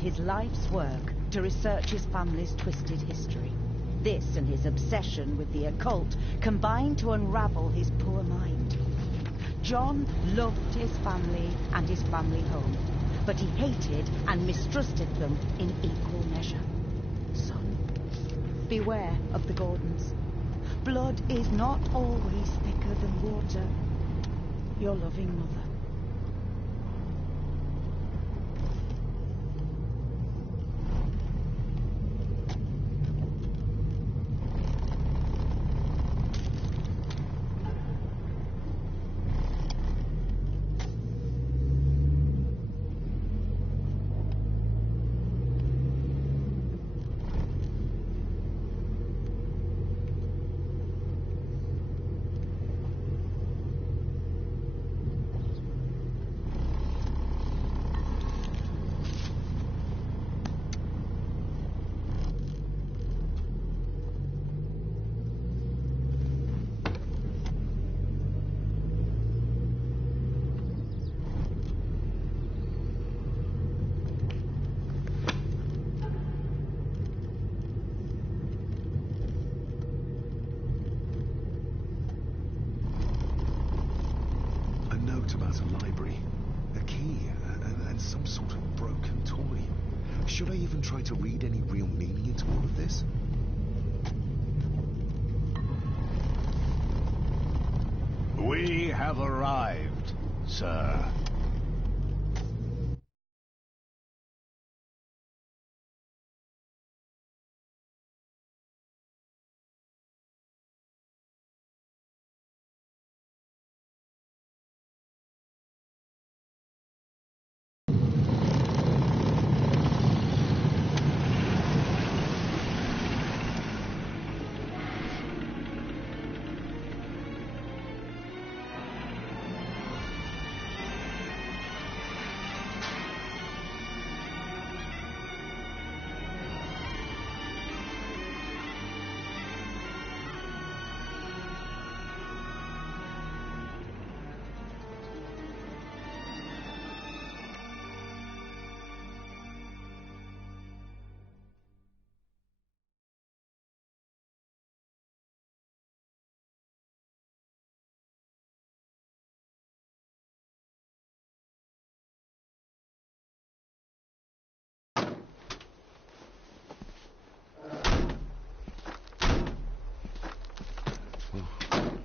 his life's work to research his family's twisted history. This and his obsession with the occult combined to unravel his poor mind. John loved his family and his family home, but he hated and mistrusted them in equal measure. Son, beware of the Gordons. Blood is not always thicker than water. Your loving mother. About a library, a key, and some sort of broken toy. Should I even try to read any real meaning into all of this? We have arrived, sir.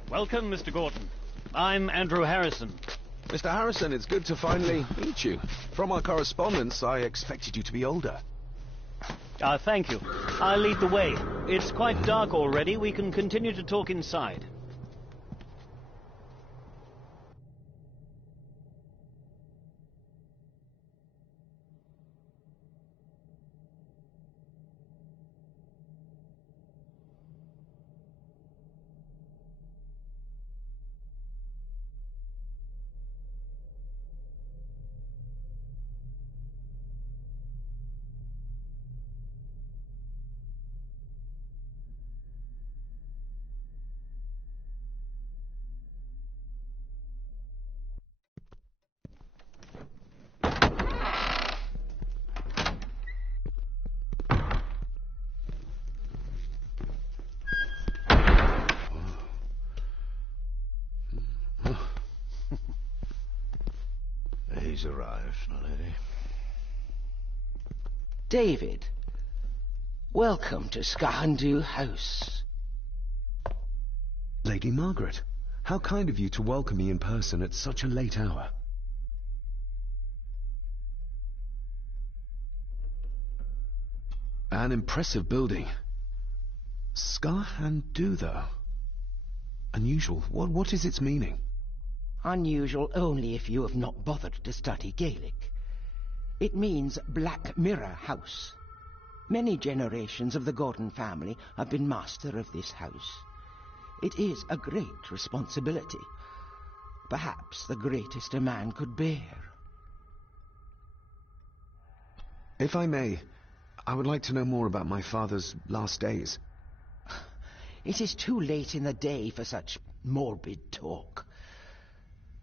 Welcome, Mr. Gordon. I'm Andrew Harrison. Mr. Harrison, it's good to finally meet you. From our correspondence, I expected you to be older. Thank you. I'll lead the way. It's quite dark already. We can continue to talk inside. He's arrived, milady. David, welcome to Skahandu House. Lady Margaret, how kind of you to welcome me in person at such a late hour. An impressive building. Skahandu, though. Unusual. What is its meaning? Unusual only if you have not bothered to study Gaelic. It means Black Mirror House. Many generations of the Gordon family have been master of this house. It is a great responsibility. Perhaps the greatest a man could bear. If I may, I would like to know more about my father's last days. It is too late in the day for such morbid talk.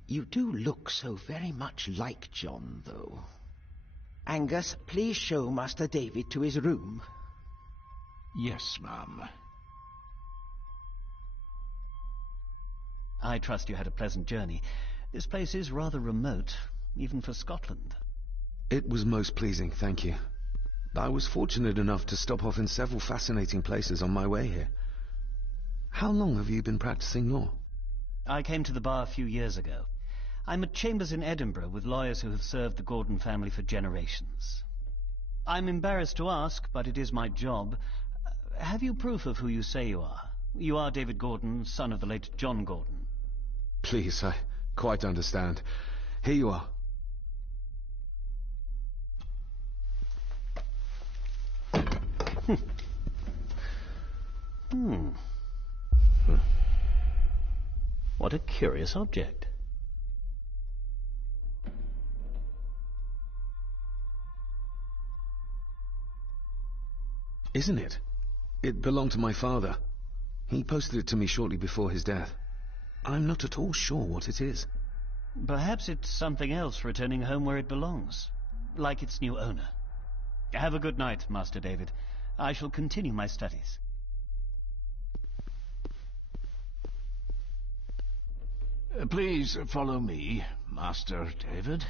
You do look so very much like John, though. Angus, please show Master David to his room. Yes, ma'am. I trust you had a pleasant journey. This place is rather remote, even for Scotland. It was most pleasing, thank you. I was fortunate enough to stop off in several fascinating places on my way here. How long have you been practicing law? I came to the bar a few years ago. I'm at chambers in Edinburgh with lawyers who have served the Gordon family for generations. I'm embarrassed to ask, but it is my job. Have you proof of who you say you are? You are David Gordon, son of the late John Gordon. Please, I quite understand. Here you are. What a curious object. Isn't it? It belonged to my father. He posted it to me shortly before his death. I'm not at all sure what it is. Perhaps it's something else returning home where it belongs, like its new owner. Have a good night, Master David. I shall continue my studies. Please follow me, Master David.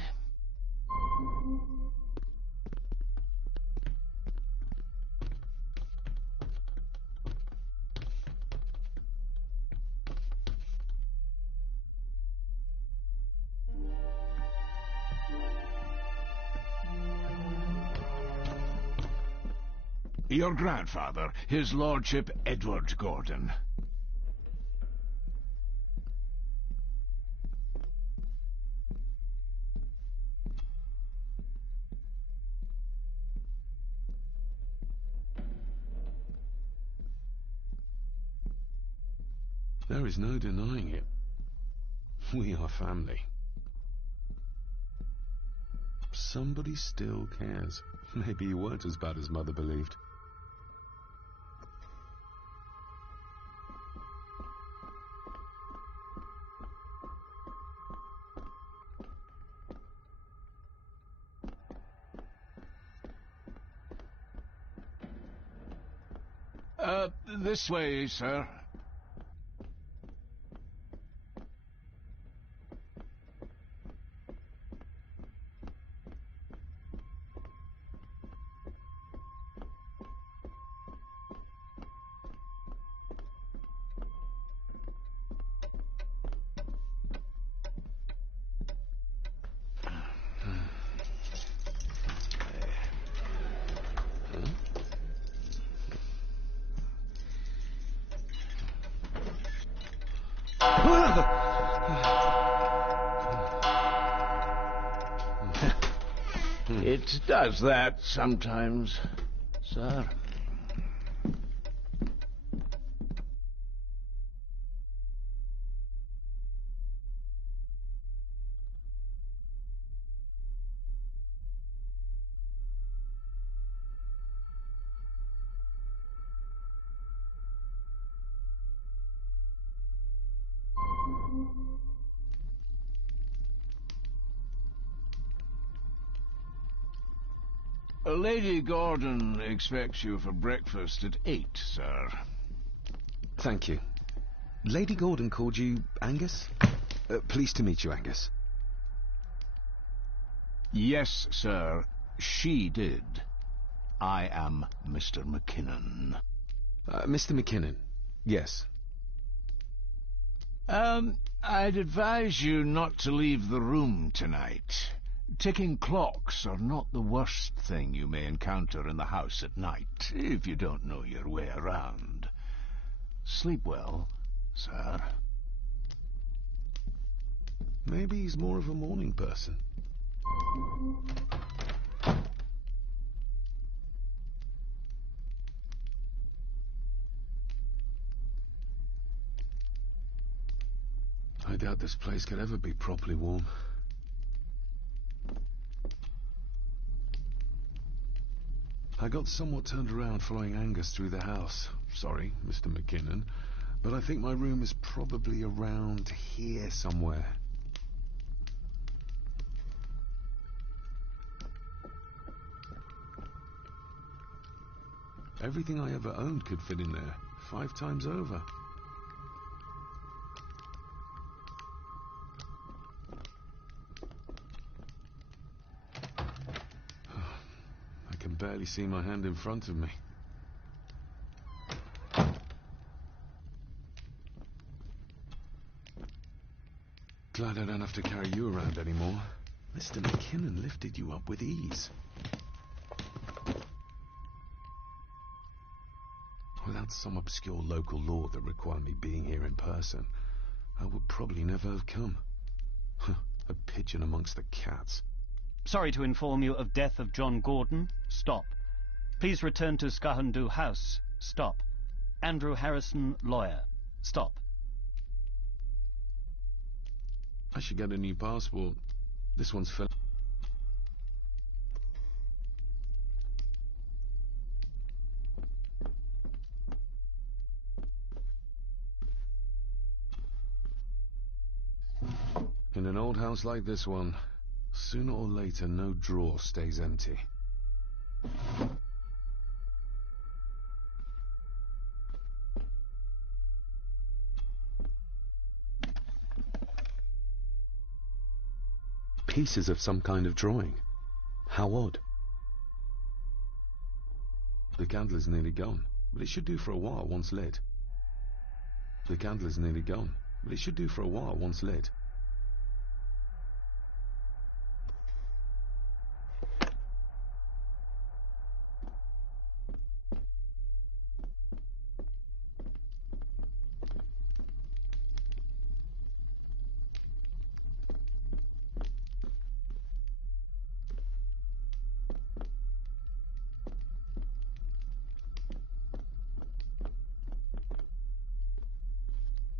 Your grandfather, his lordship Edward Gordon. There is no denying it. We are family. Somebody still cares. Maybe you weren't as bad as Mother believed. This way, sir. It does that sometimes, sir. Lady Gordon expects you for breakfast at 8, sir. Thank you. Lady Gordon called you Angus? Pleased to meet you, Angus. Yes, sir. She did. I am Mr. McKinnon. Mr. McKinnon. Yes. I'd advise you not to leave the room tonight. Ticking clocks are not the worst thing you may encounter in the house at night, if you don't know your way around. Sleep well, sir. Maybe he's more of a morning person. I doubt this place could ever be properly warm. I got somewhat turned around following Angus through the house. Sorry, Mr. McKinnon, but I think my room is probably around here somewhere. Everything I ever owned could fit in there, 5 times over. I can barely see my hand in front of me. Glad I don't have to carry you around anymore. Mr. McKinnon lifted you up with ease. Without some obscure local law that required me being here in person, I would probably never have come. A pigeon amongst the cats. Sorry to inform you of death of John Gordon. Stop. Please return to Skahandu House. Stop. Andrew Harrison, lawyer. Stop. I should get a new passport. This one's full. In an old house like this one, sooner or later no drawer stays empty. Pieces of some kind of drawing. How odd. The candle is nearly gone, but it should do for a while once lit. The candle is nearly gone, but it should do for a while once lit.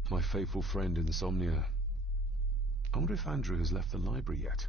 My faithful friend Insomnia. I wonder if Andrew has left the library yet.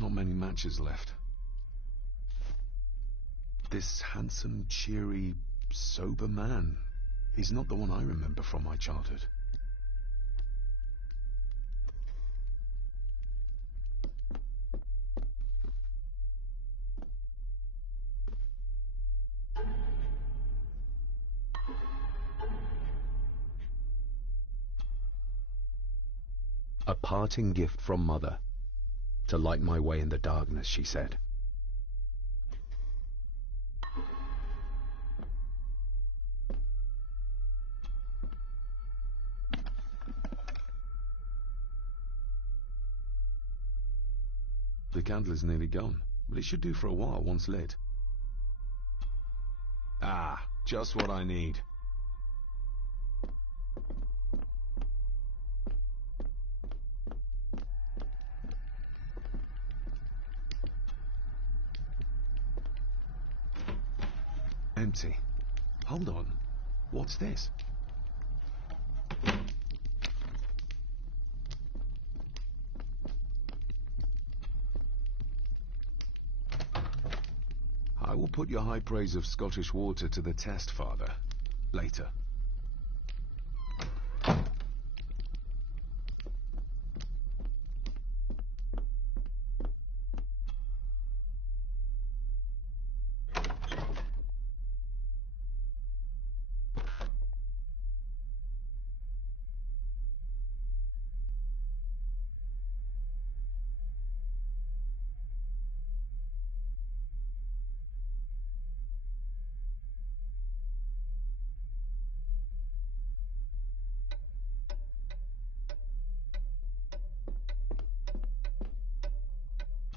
Not many matches left. This handsome, cheery, sober man is not the one I remember from my childhood. A parting gift from Mother. To light my way in the darkness, she said. The candle is nearly gone, but it should do for a while once lit. Ah, just what I need. Empty. Hold on. What's this? I will put your high praise of Scottish water to the test, Father. Later.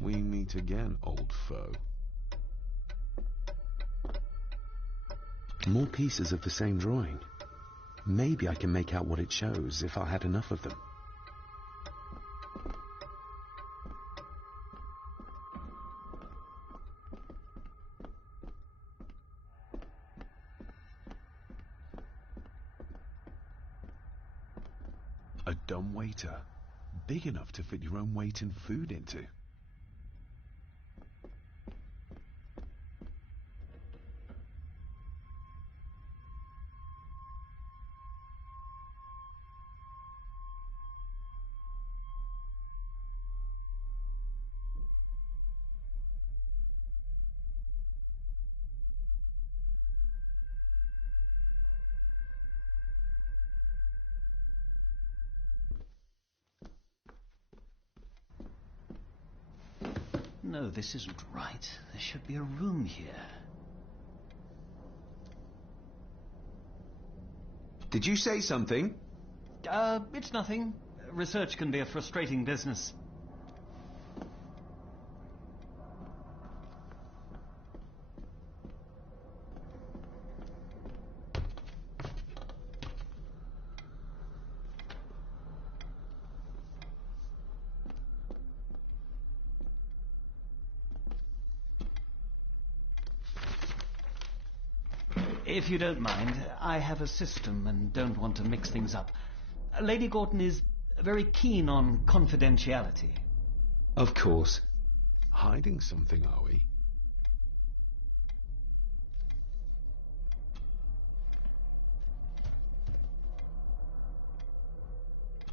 We meet again, old foe. More pieces of the same drawing. Maybe I can make out what it shows if I had enough of them. A dumbwaiter, big enough to fit your own weight and food into. No, this isn't right. There should be a room here. Did you say something? It's nothing. Research can be a frustrating business. If you don't mind, I have a system and don't want to mix things up. Lady Gordon is very keen on confidentiality. Of course. Hiding something, are we?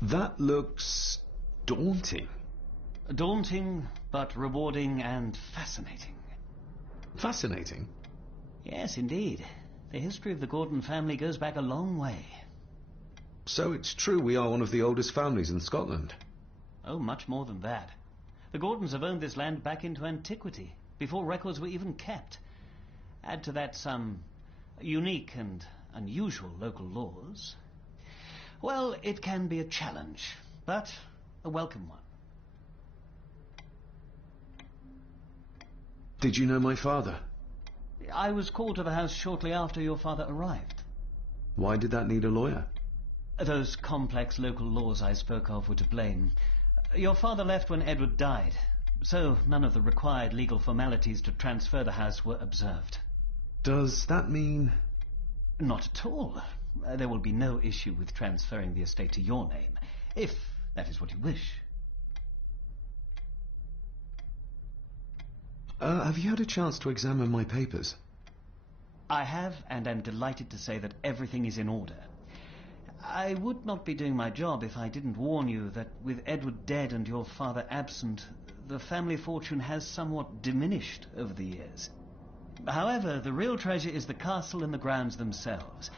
That looks daunting. Daunting, but rewarding and fascinating. Fascinating? Yes, indeed. The history of the Gordon family goes back a long way. So it's true we are one of the oldest families in Scotland? Oh, much more than that. The Gordons have owned this land back into antiquity, before records were even kept. Add to that some unique and unusual local laws. Well, it can be a challenge, but a welcome one. Did you know my father? I was called to the house shortly after your father arrived. Why did that need a lawyer? Those complex local laws I spoke of were to blame. Your father left when Edward died, so none of the required legal formalities to transfer the house were observed. Does that mean... Not at all. There will be no issue with transferring the estate to your name, if that is what you wish. Have you had a chance to examine my papers? I have, and am delighted to say that everything is in order. I would not be doing my job if I didn't warn you that with Edward dead and your father absent, the family fortune has somewhat diminished over the years. However, the real treasure is the castle and the grounds themselves.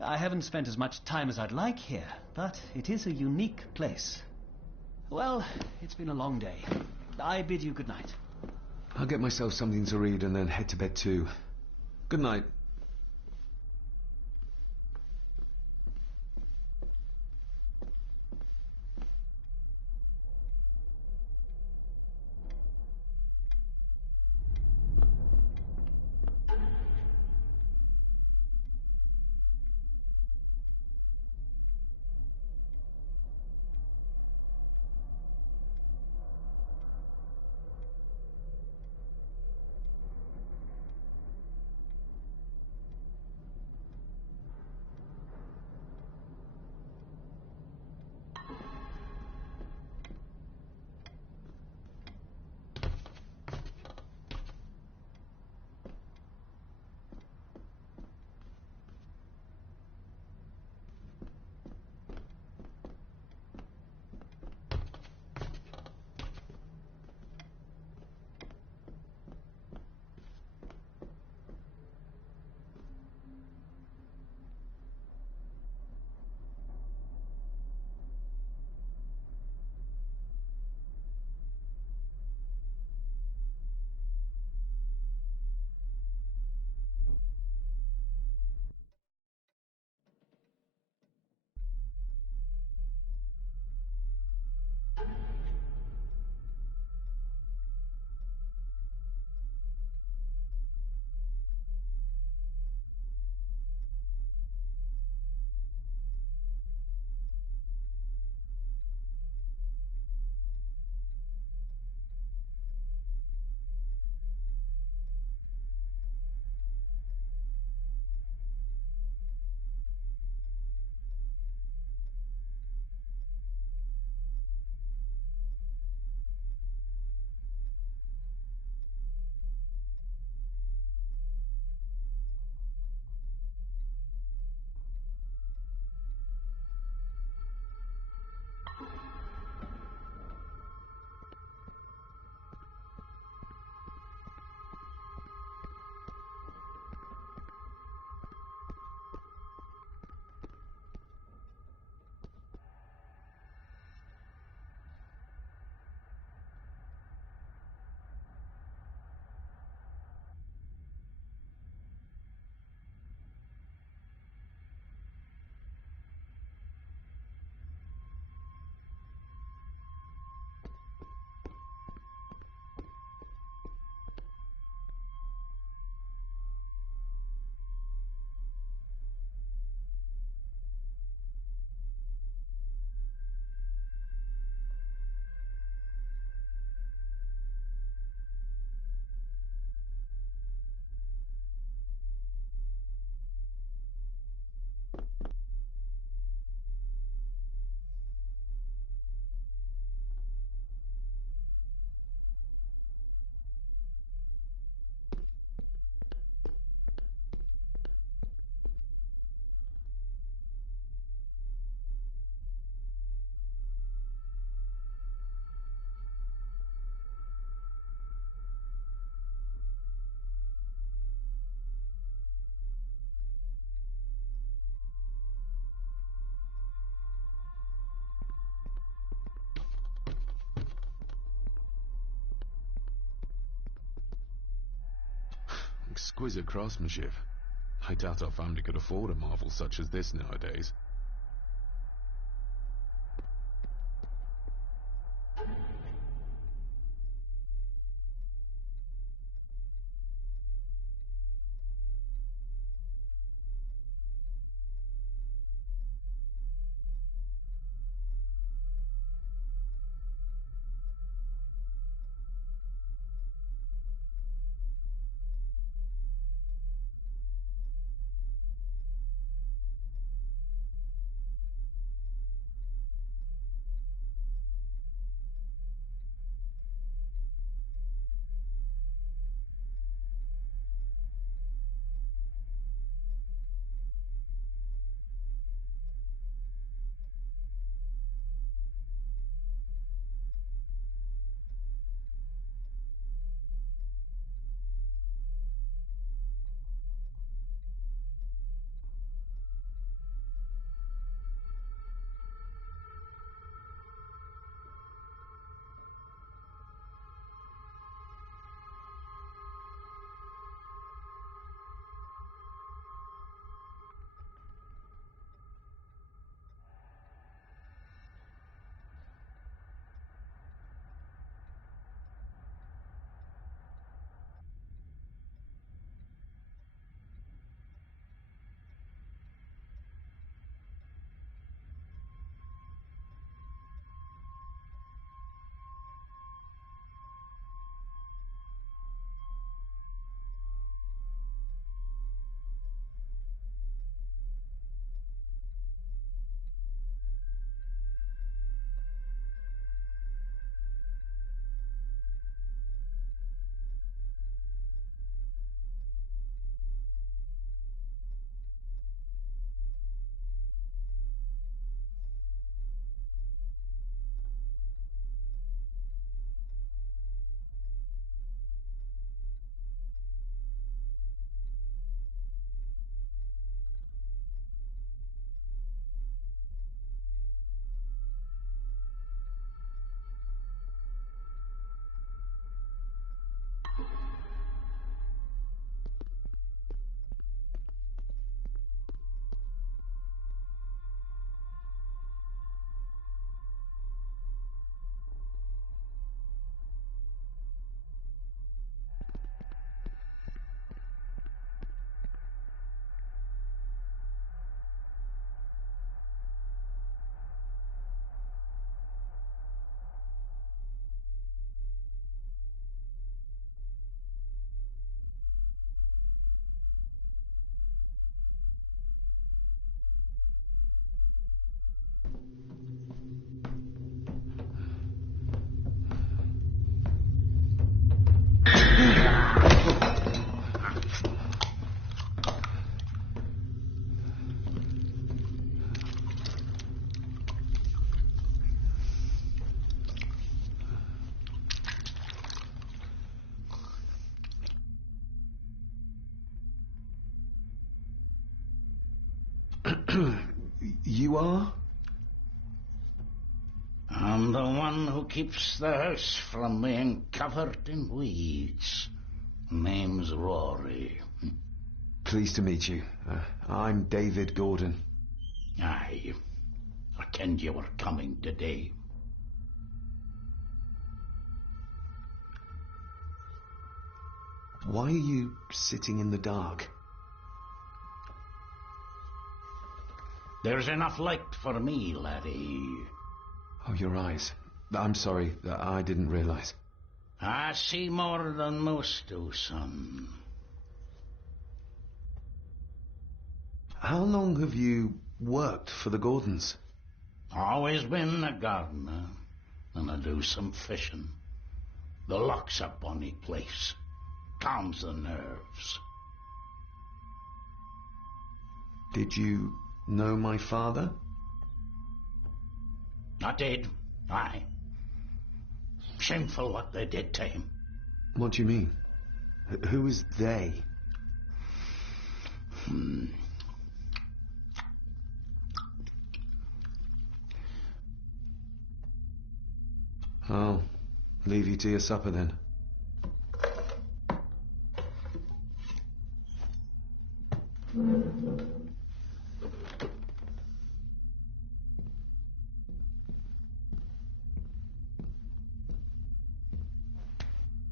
I haven't spent as much time as I'd like here, but it is a unique place. Well, it's been a long day. I bid you good night. I'll get myself something to read and then head to bed too. Good night. Exquisite craftsmanship. I doubt our family could afford a marvel such as this nowadays. You are? I'm the one who keeps the house from being covered in weeds. Name's Rory. Pleased to meet you. I'm David Gordon. Aye. I kenned you were coming today. Why are you sitting in the dark? There's enough light for me, laddie. Oh, your eyes. I'm sorry, I didn't realize. I see more than most do, son. How long have you worked for the Gordons? Always been a gardener, and I do some fishing. The loch's a bonny place. Calms the nerves. Did you know my father? I did, aye. Shameful what they did to him. What do you mean? Who is they? I'll leave you to your supper then.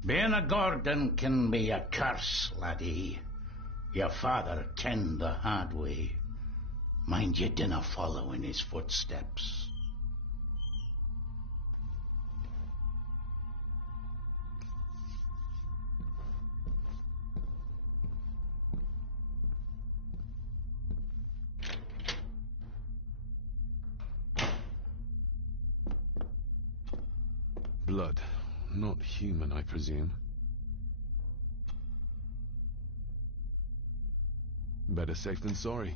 Being a Gordon can be a curse, laddie. Your father kenned the hard way. Mind you dinna follow in his footsteps. Blood. Not human, I presume. Better safe than sorry.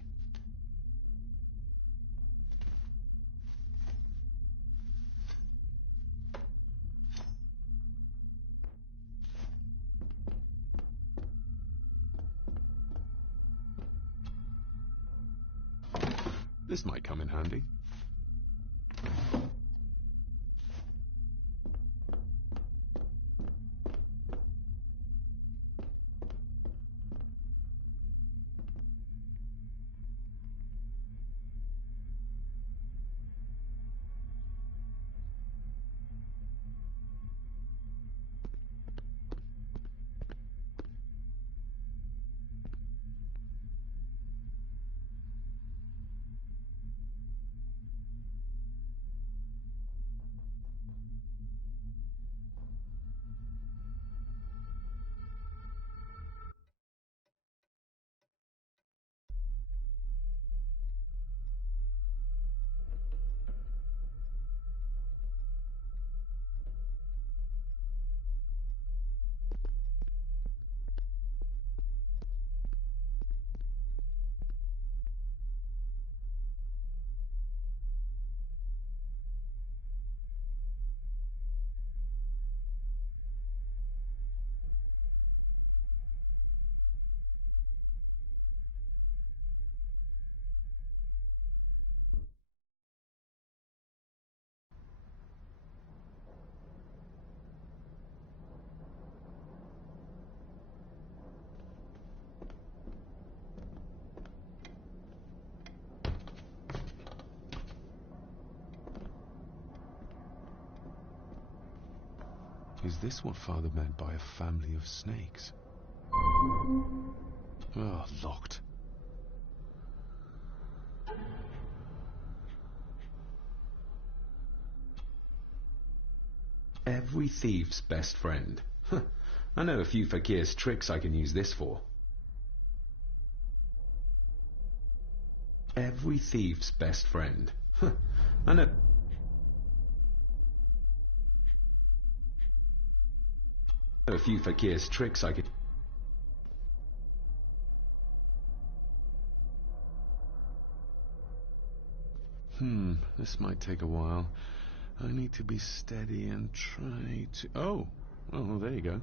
This might come in handy. Is this what Father meant by a family of snakes? Oh, locked. Every thief's best friend. Huh. I know a few fakir's tricks I can use this for. Every thief's best friend. Huh. I know... a few fakir's tricks I could... This might take a while. I need to be steady and try to... Oh, well, there you go.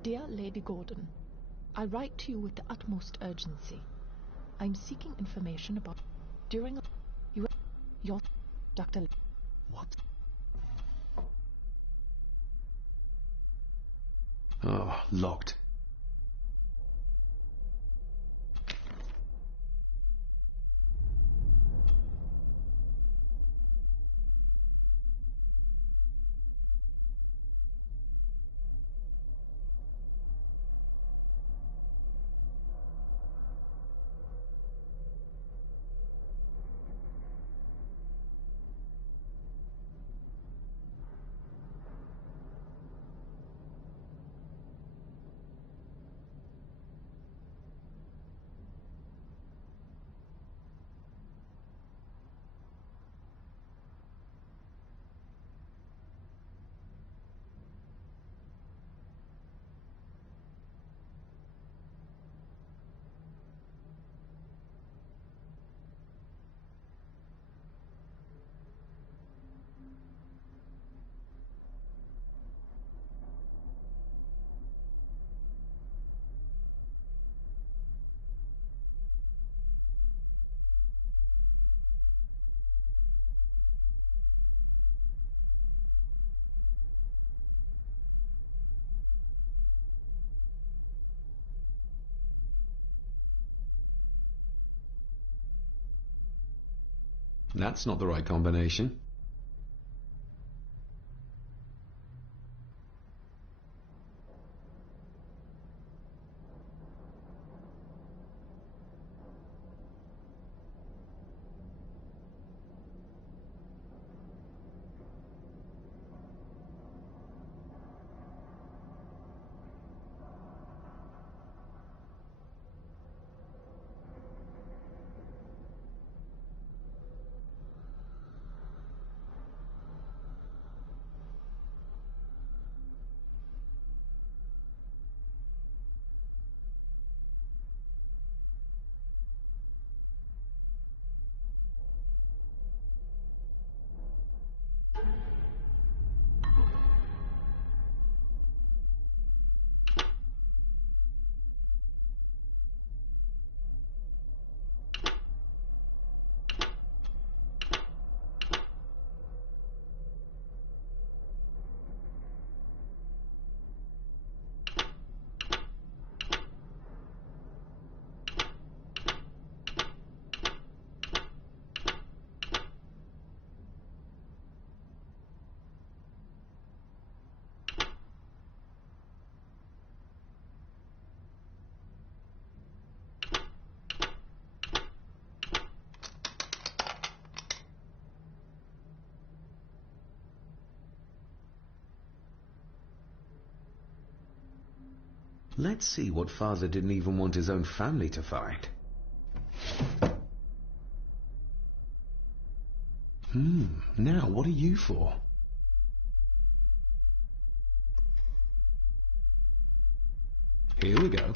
Dear Lady Gordon, I write to you with the utmost urgency. I'm seeking information about during your Dr. What? Oh, locked. That's not the right combination. Let's see what Father didn't even want his own family to find. Now what are you for? Here we go.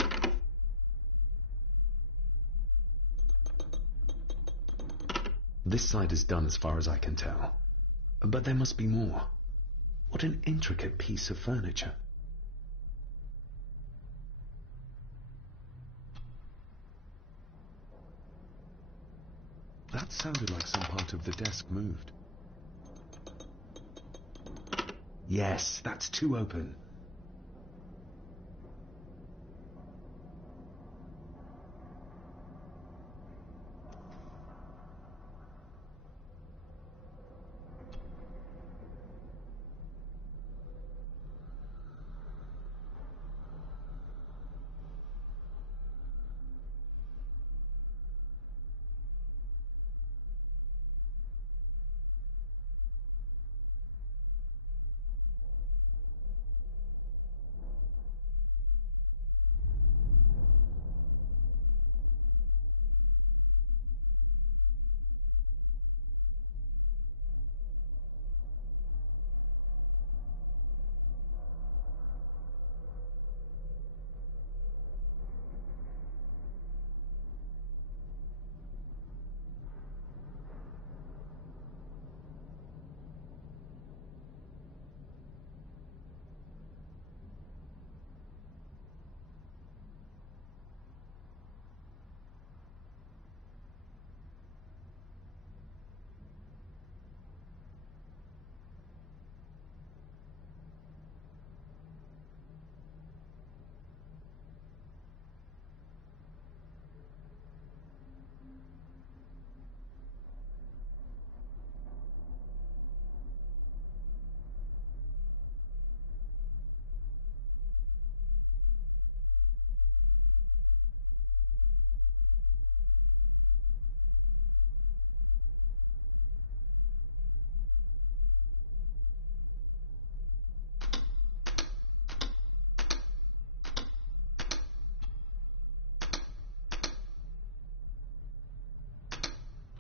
This side is done as far as I can tell. But there must be more. What an intricate piece of furniture. That sounded like some part of the desk moved. Yes, that's too open.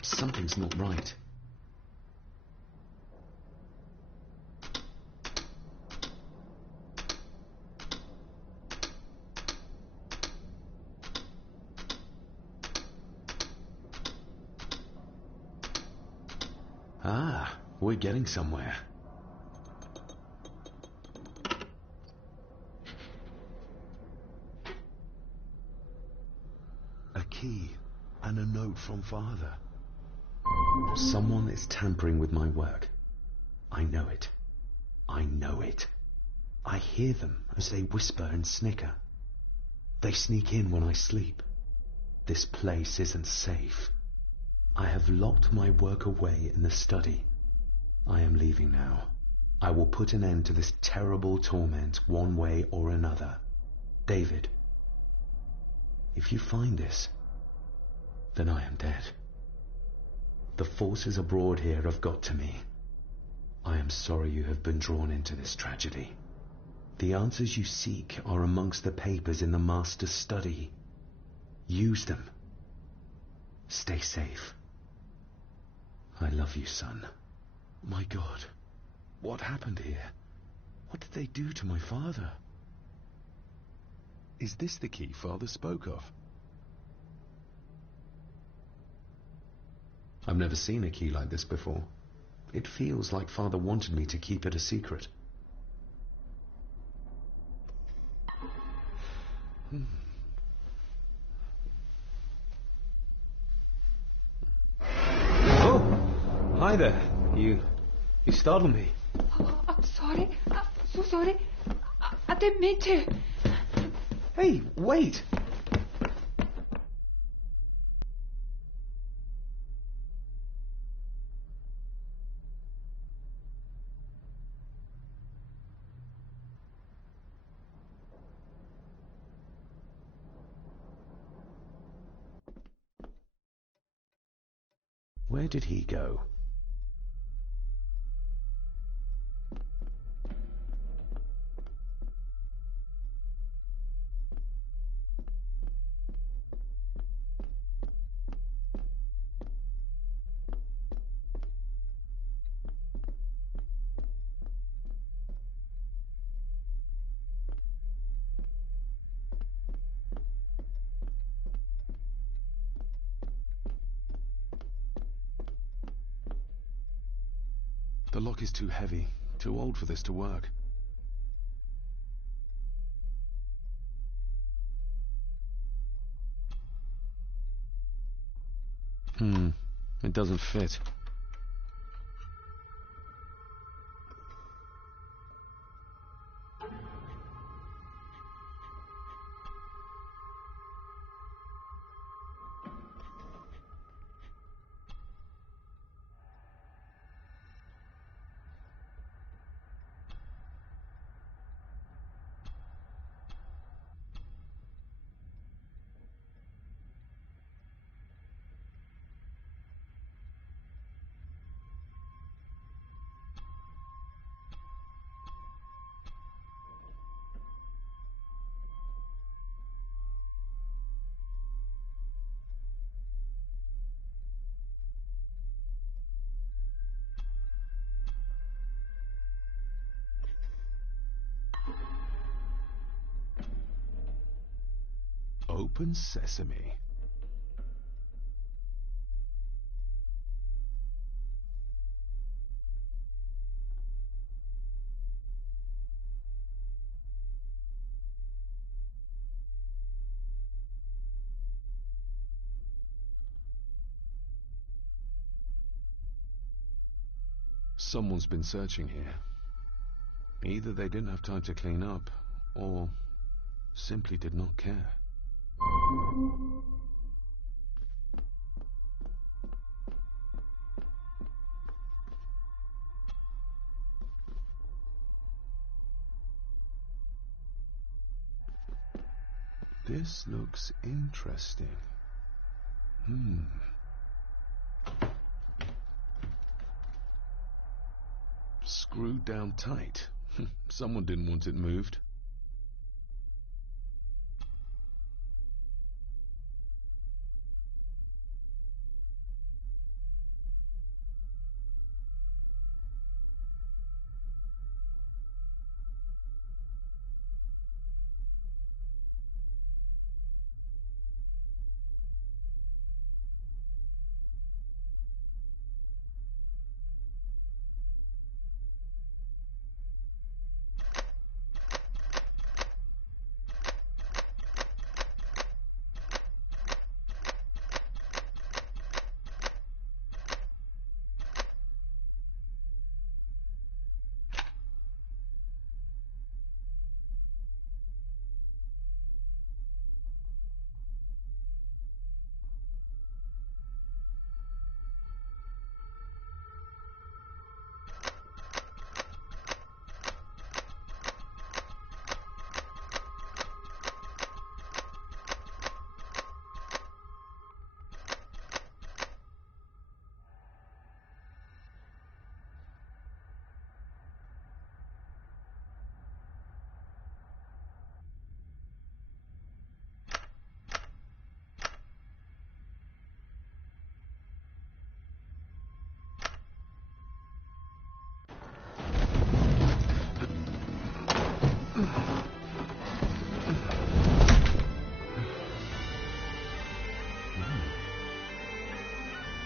Something's not right. Ah, we're getting somewhere. A key and a note from Father. Someone is tampering with my work. I know it. I know it. I hear them as they whisper and snicker. They sneak in when I sleep. This place isn't safe. I have locked my work away in the study. I am leaving now. I will put an end to this terrible torment one way or another. David, if you find this, then I am dead. The forces abroad here have got to me. I am sorry you have been drawn into this tragedy. The answers you seek are amongst the papers in the Master's study. Use them. Stay safe. I love you, son. My God, what happened here? What did they do to my father? Is this the key Father spoke of? I've never seen a key like this before. It feels like Father wanted me to keep it a secret. Oh! Hi there. You startled me. Oh, I'm sorry. I'm so sorry. I didn't mean to. Hey, wait! Where did he go? The lock is too heavy, too old for this to work. It doesn't fit. Open sesame. Someone's been searching here. Either they didn't have time to clean up, or simply did not care. This looks interesting. Screwed down tight. Someone didn't want it moved.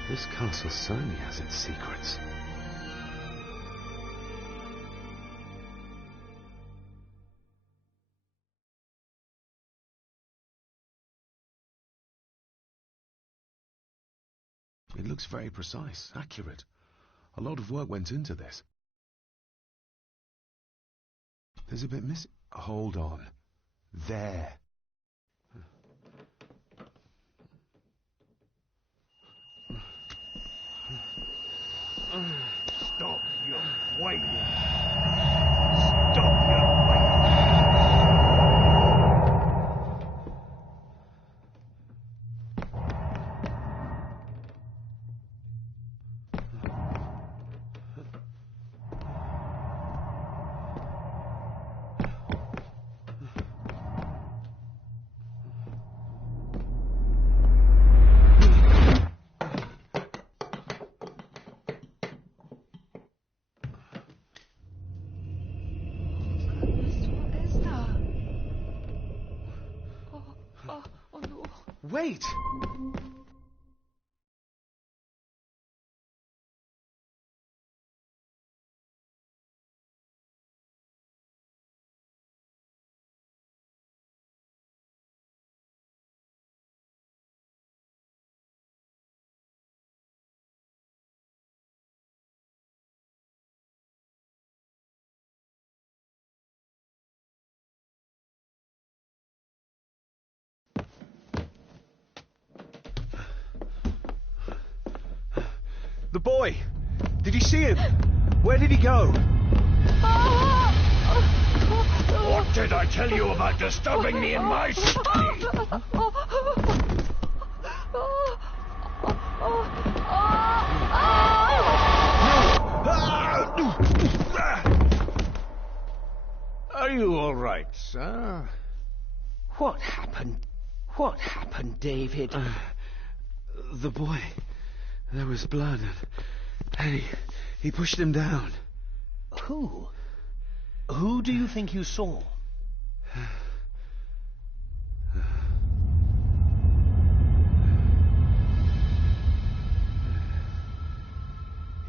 This castle certainly has its secrets. It looks very precise, accurate. A lot of work went into this. There's a bit missing. Hold on. There. Stop your whining. Stop your whining. Wait! The boy! Did you see him? Where did he go? What did I tell you about disturbing me in my study? Are you all right, sir? What happened? What happened, David? The boy. There was blood, and he pushed him down. Who? Who do you think you saw?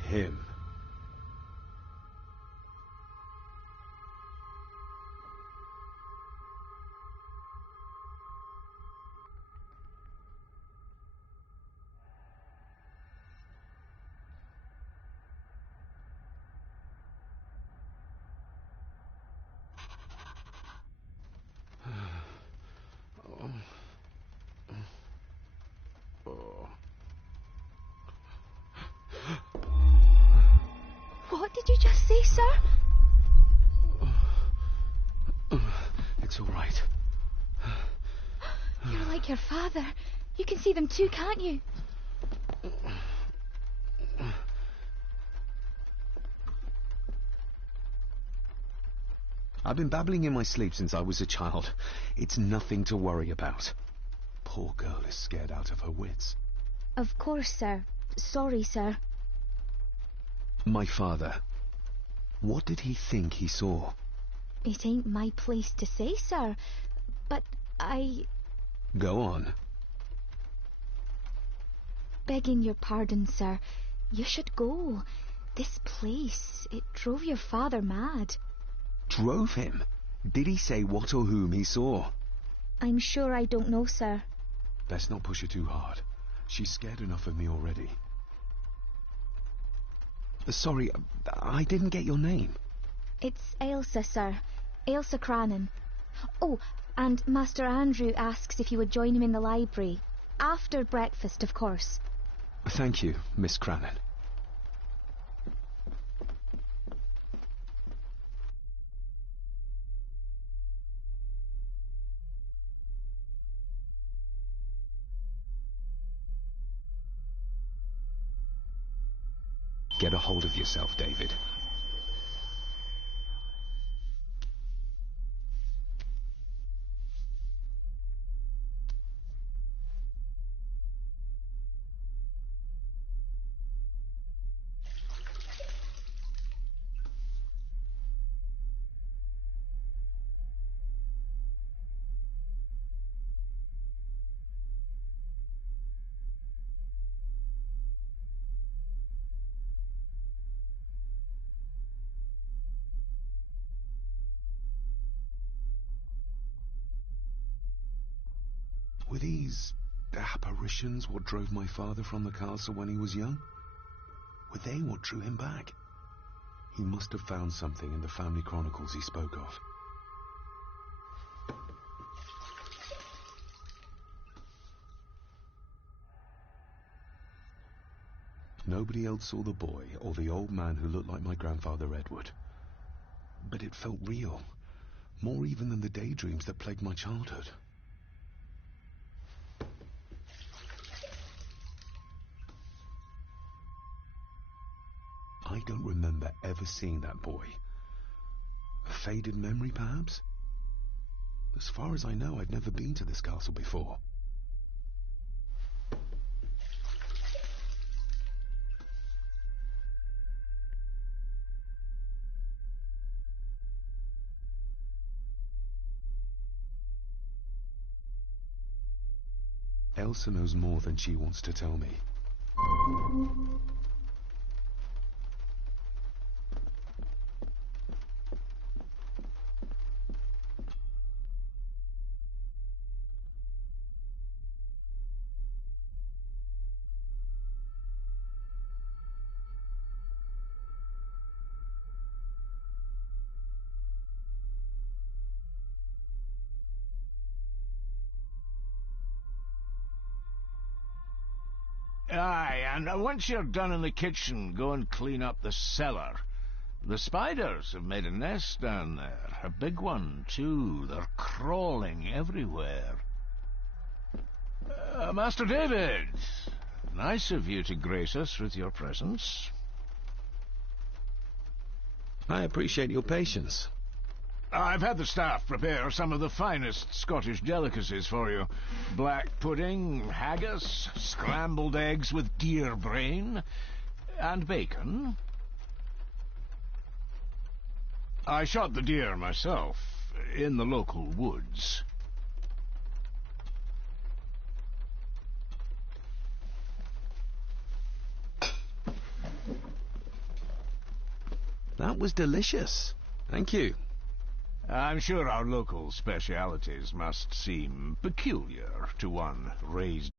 Him. What did you just say, sir? It's all right. You're like your father. You can see them too, can't you? I've been babbling in my sleep since I was a child. It's nothing to worry about. Poor girl is scared out of her wits. Of course, sir. Sorry, sir. My father. What did he think he saw? It ain't my place to say, sir. But Go on. begging your pardon, sir, you should go. This place, it drove your father mad. Drove him? Did he say what or whom he saw? I'm sure I don't know, sir. Best not push her too hard. She's scared enough of me already. Sorry, I didn't get your name. It's Ailsa, sir. Ailsa Crannan. Oh, and Master Andrew asks if you would join him in the library. After breakfast, of course. Thank you, Miss Crannan. Get a hold of yourself, David. Were these apparitions what drove my father from the castle when he was young? Were they what drew him back? He must have found something in the family chronicles he spoke of. Nobody else saw the boy or the old man who looked like my grandfather Edward. But it felt real, more even than the daydreams that plagued my childhood. I don't remember ever seeing that boy. A faded memory, perhaps? As far as I know, I'd never been to this castle before. Elsa knows more than she wants to tell me. Aye, and once you're done in the kitchen, go and clean up the cellar. The spiders have made a nest down there. A big one, too. They're crawling everywhere. Master David, nice of you to grace us with your presence. I appreciate your patience. I've had the staff prepare some of the finest Scottish delicacies for you. Black pudding, haggis, scrambled eggs with deer brain, and bacon. I shot the deer myself, in the local woods. That was delicious. Thank you. I'm sure our local specialities must seem peculiar to one raised